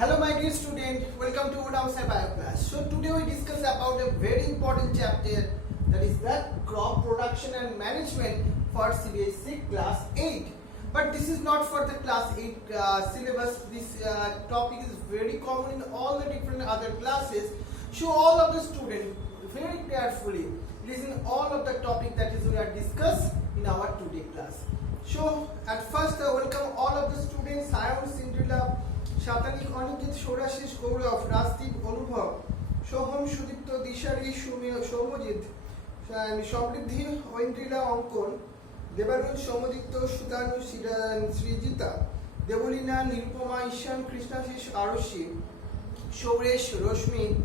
Hello my dear student, welcome to Arunava bio class. So today we discuss about a very important chapter, that is the crop production and management for CBSE class 8. But this is not for the class 8 syllabus. This topic is very common in all the different other classes. So all of the students very carefully listen all of the topic that is we are discuss in our today class. So at first welcome all of the students. I am Cinderella, Shatanik Anujit, Shorashish Gaurav, Rastik Anubhav, Shoham Shudipto, Dishari, Shomojit, Shobridhi, Oindrila Ankon, Devarun Shomodipto, Sudanu, Srijita, Devolina, Nirupama, Ishan, Krishnashish, Arushi, Shoresh, Roshmi,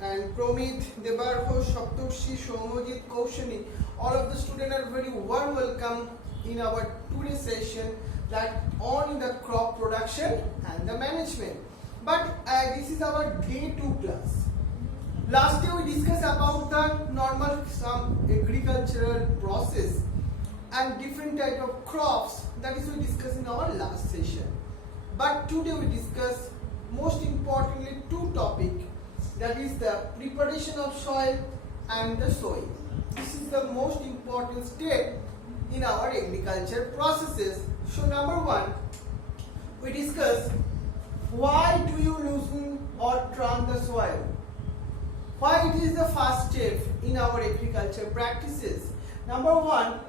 and Promit, Debarho, Shapturshi, Shomojit, Kaushani. All of the students are very warm welcome in our today's session that on the crop production and the management. But this is our day 2 class. Last day we discussed about the normal some agricultural process and different type of crops. That is we discussed in our last session. But today we discuss most importantly two topics, that is the preparation of soil and the sowing. This is the most important step in our agriculture processes. So number one, we discuss why do you loosen or turn the soil? Why it is the first step in our agriculture practices. Number one,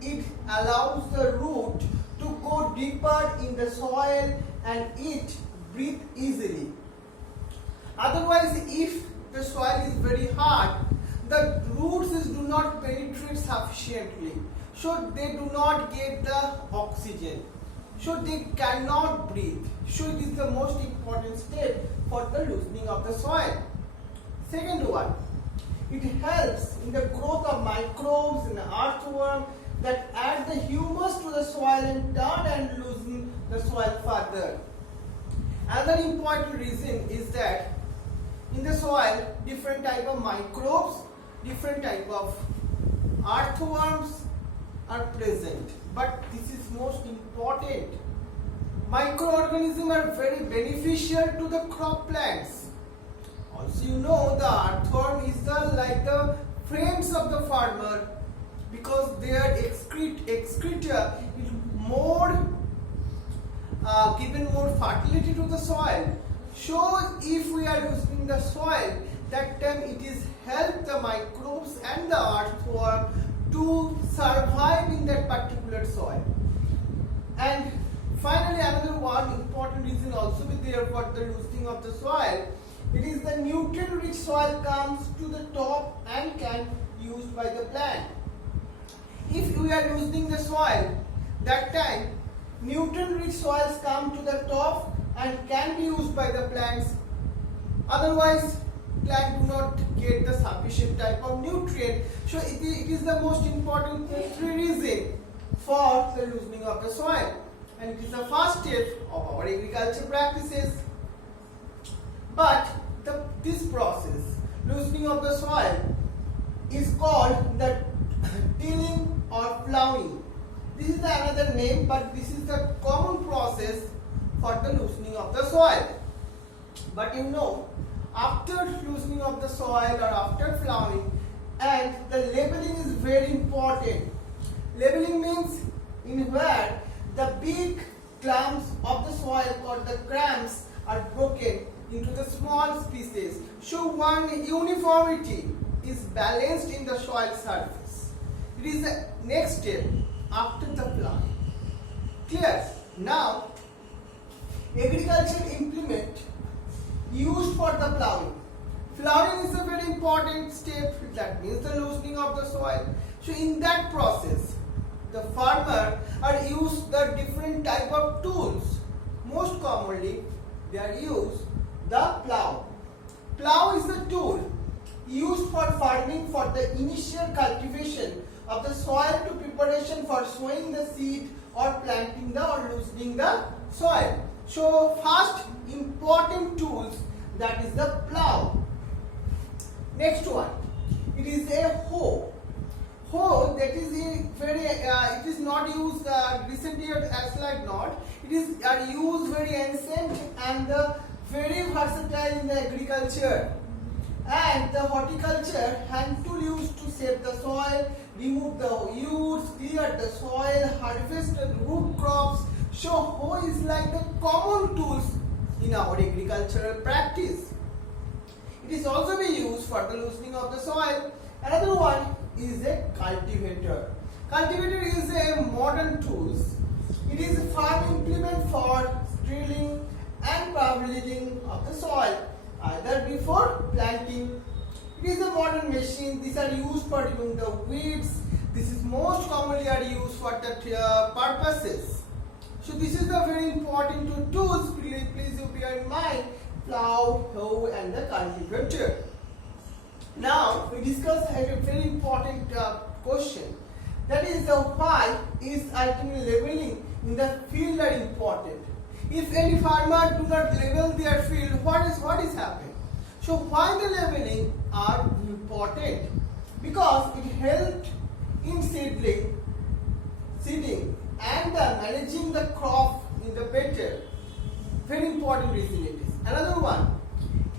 it allows the root to go deeper in the soil and it breathe easily. Otherwise, if the soil is very hard, the roots do not penetrate sufficiently. So they do not get the oxygen. So they cannot breathe. So it is the most important step for the loosening of the soil. Second one, it helps in the growth of microbes and earthworm that add the humus to the soil and turn and loosen the soil further. Another important reason is that in the soil, different type of microbes, different type of earthworms are present. But this is most important. Microorganisms are very beneficial to the crop plants. Also, you know the earthworm is like the friends of the farmer because their excreta is more given more fertility to the soil. So if we are using the soil, that time it is help the microbes and the earthworm to survive in that particular soil. And finally, another one important reason also be there for the loosening of the soil. It is the nutrient-rich soil comes to the top and can be used by the plant. If we are loosening the soil, that time nutrient-rich soils come to the top and can be used by the plants. Otherwise, plant do not get the sufficient type of nutrient. So it is the most important reason for the loosening of the soil, and it is the first step of our agriculture practices. But this process, loosening of the soil, is called the tilling or plowing. This is another name, but this is the common process for the loosening of the soil. But you know, after loosening of the soil or after plowing, and the leveling is very important. Leveling means in where the big clumps of the soil called the cramps are broken into the small pieces. So one uniformity is balanced in the soil surface. It is the next step after the plowing. Clear? Now, agricultural implement used for the plowing. Plowing is a very important step, that means the loosening of the soil. So in that process, the farmer are used the different type of tools. Most commonly, they are used the plow. Plow is the tool used for farming for the initial cultivation of the soil to preparation for sowing the seed or planting the or loosening the soil. So first important tools, that is the plow. Next one, it is a hoe. Hoe, that is a very it is not used recently as like not. It is used very ancient and the very versatile in the agriculture and the horticulture. Hand tool used to shape the soil, remove the weeds, clear the soil, harvest the root crops. So hoe is like the common tools in our agricultural practice. It is also be used for the loosening of the soil. Another one is a cultivator. Cultivator is a modern tool. It is a farm implement for drilling and pulverizing of the soil, either before planting. It is a modern machine. These are used for removing the weeds. This is most commonly are used for the purposes. So this is the very important two tools. Please you bear in mind: plow, hoe, and the cultivator. Now we discuss a very important question. That is why is ultimate leveling in the field are important. If any farmer do not level their field, what is happening? So why the leveling are important? Because it helped in seeding and managing the crop in the better. Very important reason it is. Another one,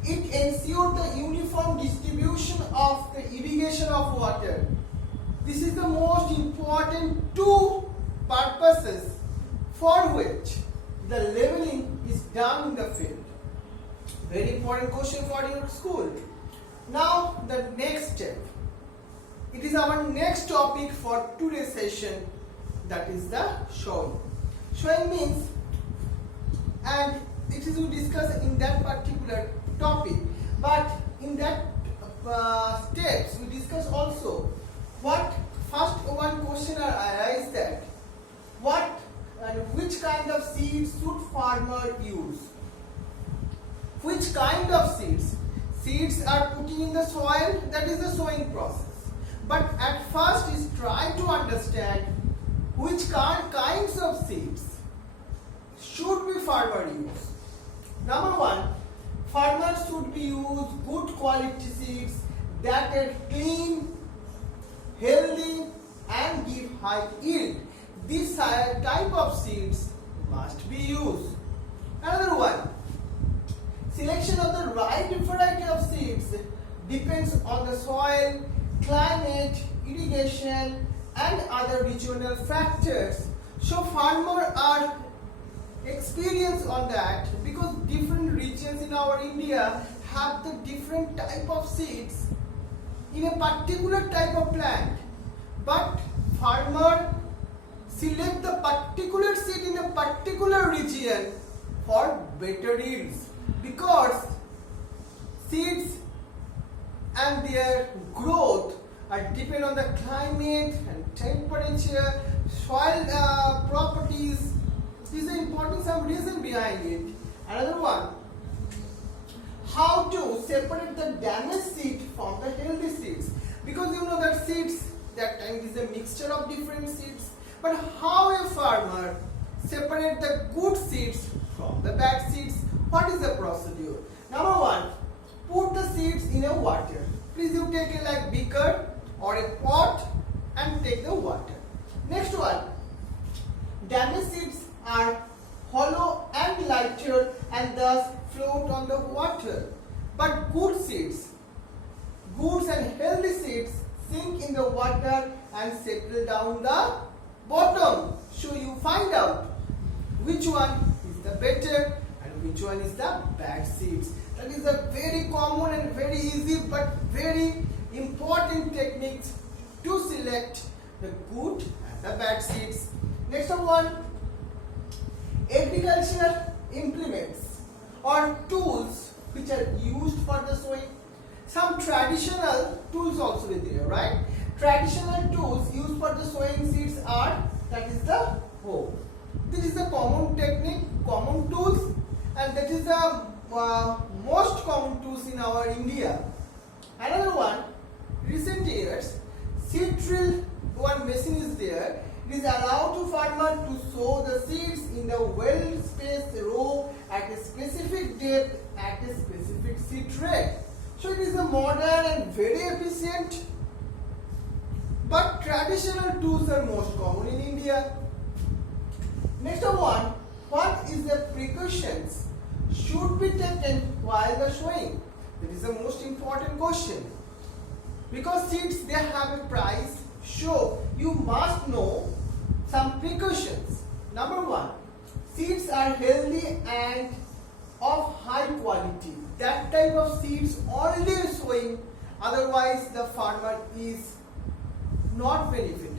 it ensures the uniform distribution of the irrigation of water. This is the most important two purposes for which the leveling is done in the field. Very important question for your school. Now the next step. It is our next topic for today's session, that is the sowing. Sowing means, and it is we discuss in that particular topic, but in that steps we discuss also what first one question arises that what and which kind of seeds should farmer use? Which kind of seeds? Seeds are put in the soil, that is the sowing process. But at first is try to understand which kinds of seeds should be farmer use. Number one, farmers should be use good quality seeds that are clean, healthy, and give high yield. This type of seeds must be used. Another one, selection of the right variety of seeds depends on the soil, climate, irrigation, and other regional factors. So farmers are experienced on that because different regions in our India have the different type of seeds in a particular type of plant. But farmer select the particular seed in a particular region for better yields, because seeds and their growth are depend on the climate and temperature, soil properties. These are important, some reason behind it. Another one, how to separate the damaged seed from the healthy seeds, because you know that seeds that time is a mixture of different seeds. But how a farmer separate the good seeds from the bad seeds? What is the procedure? Number one, put the seeds in a water. Please you take a like beaker or a pot and take the water. Next one, damaged seeds are hollow and lighter and thus float on the water. But good seeds, goods and healthy seeds sink in the water and settle down the bottom. So you find out which one is the better and which one is the bad seeds. That is a very common and very easy but very important techniques to select the good and the bad seeds. Next one, agriculture implements or tools which are used for the sowing. Some traditional tools also with there, right? Traditional tools used for the sowing seeds are, that is the hoe. This is the common technique, common tools, and that is the most common tools in our India. Another one, recent years, seed drill one machine is there. It is allowed to farmer to sow the seeds in the well-spaced row at a specific depth at a specific seed rate. So it is a modern and very efficient, but traditional tools are most common in India. Next one, what is the precautions should should be taken while the sowing? That is the most important question. Because seeds, they have a price, so you must know some precautions. Number one, seeds are healthy and of high quality. That type of seeds only sowing, otherwise the farmer is not benefited.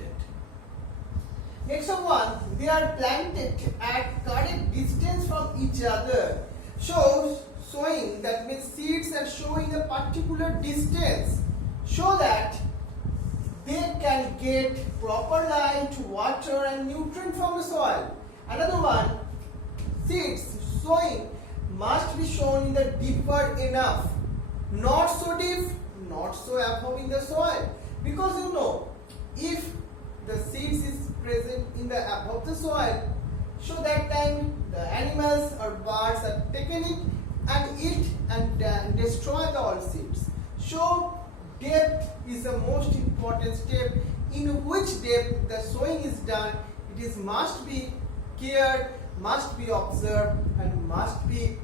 Next one, they are planted at correct distance from each other. So sowing, that means seeds are showing a particular distance so that they can get proper light, water and nutrient from the soil. Another one, seeds sowing must be shown in the deeper enough, not so deep, not so above in the soil. Because you know, if the seeds is present in the above the soil, so that time the animals or birds are taking it and eat and destroy the all seeds. So depth is the most important step, in which depth the sowing is done. It is must be cared, must be observed and must be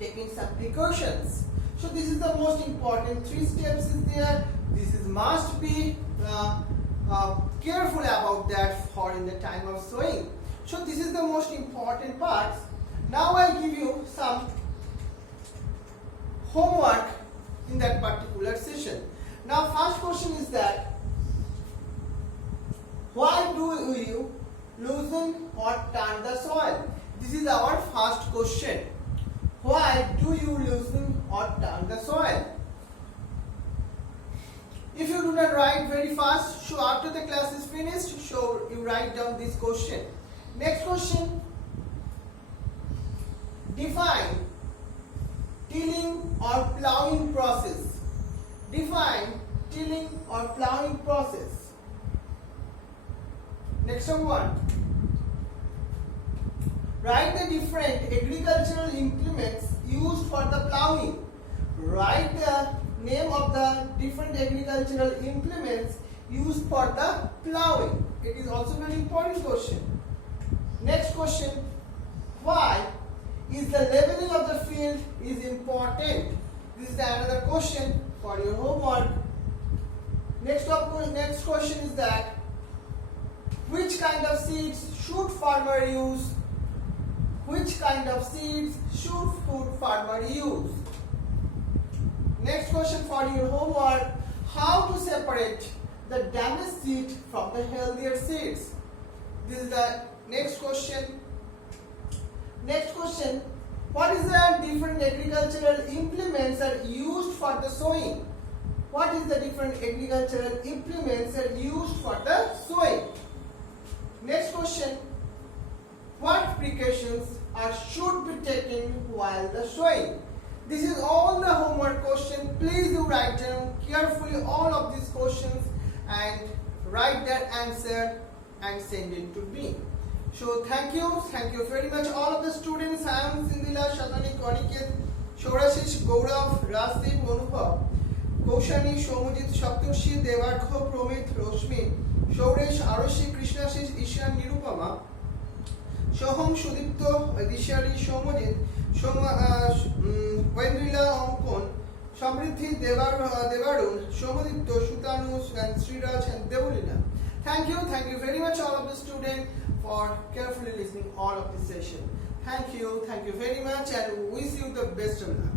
taking some precautions. So this is the most important 3 steps is there. This is must be careful about that for in the time of sowing. So this is the most important part. Now I give you some homework in that particular session. Now first question is that, why do you loosen or turn the soil? This is our first question. Why do you loosen or turn the soil? If you do not write very fast, so after the class is finished, so you write down this question. Next question. Define tilling or plowing process. Define tilling or plowing process. Next one. Write the different agricultural implements used for the plowing. Write the name of the different agricultural implements used for the plowing. It is also very important question. Next question. Why is the leveling of the field is important? This is another question for your homework. Next question is that, which kind of seeds should farmer use? Which kind of seeds should farmer use? Next question for your homework. How to separate the damaged seed from the healthier seeds? This is the next question. Next question. What is the different agricultural implements are used for the sowing? What is the different agricultural implements are used for the sowing? Next question. What precautions should be taken while the sowing? This is all the homework question. Please do write down carefully all of these questions and write that answer and send it to me. So thank you very much all of the students. I am Sindila, Shatanik, Aniket, Shorashish, Gaurav, Rasdeep, Anubhav, Koshani, Shomujit, Shaptoshi, Devarkho, Promit, Roshmi, Shoresh, Arushi, Krishnashish, Ishan, Nirupama, Shoham, Shudipto, Adishari, Shomujit, Vendrila, Ankon, Samriddhi, Devarun, Shomudipto, Shutanu, and Sriraj and Devulina. Thank you very much all of the students for carefully listening all of this session. Thank you very much and wish you the best of luck.